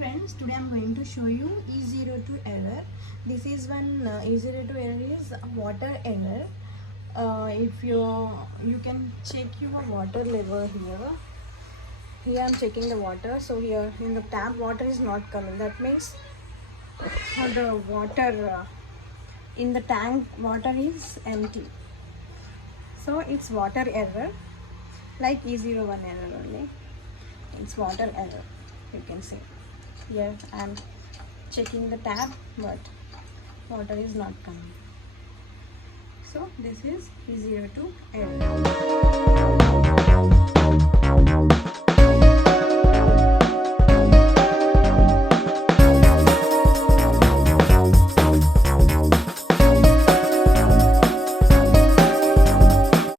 friends, today I'm going to show you E02 error. This is one E02 error is water error. If you can check your water level here. Here I'm checking the water. So here in the tap water is not coming. That means the water in the tank water is empty. So it's water error, like E01 error only. It's water error, you can say. Here I am checking the tap, but water is not coming. So this is E02 error.